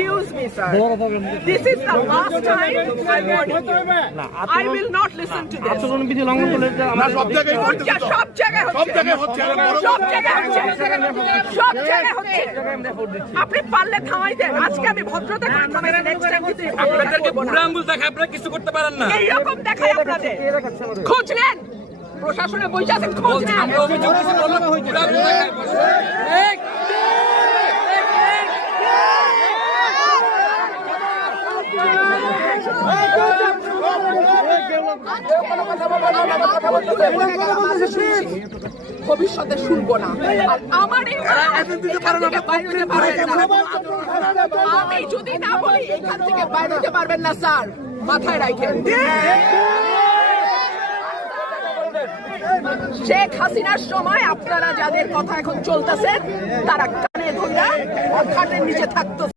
Excuse me, sir. This is the last time I'm warning you. I will not listen to this. আচরণবিধি লঙ্ঘন করলে যে না, আমাদের সব জায়গায় হচ্ছে, সব জায়গায় সব হচ্ছে, জায়গায় হচ্ছে আরে বড় সব জায়গায় হচ্ছে, সব জায়গায় হচ্ছে। আপনি পারলে থামাই দেন। আজকে আমি ভদ্রতা করে থামাইছি, next time কিন্তু এই ভদ্রতা আপনাদেরকে করবো না। বুড়া আঙ্গুল দেখায় আপনারা কিছু করতে পারেন না। এইরকম দেখায় আপনাদের। খোঁজ নেন, প্রশাসনে বসে আছেন, খোঁজ নেন। আমরা অভিযোগ দিছি, বললাম বুড়া আঙ্গুল দেখায়। ভবিষ্যতে শুনবো না। আর আমার এই এখান থেকে বাইরে হতে পারবেন না। আমি যদি না বলি এখান থেকে বাইরে হতে পারবেন না স্যার, মাথায় রাখেন। শেখ হাসিনার সময় আপনারা যাদের কথা এখন চলতেছেন তারা কানে ধরে খাটের নিচে থাকতো।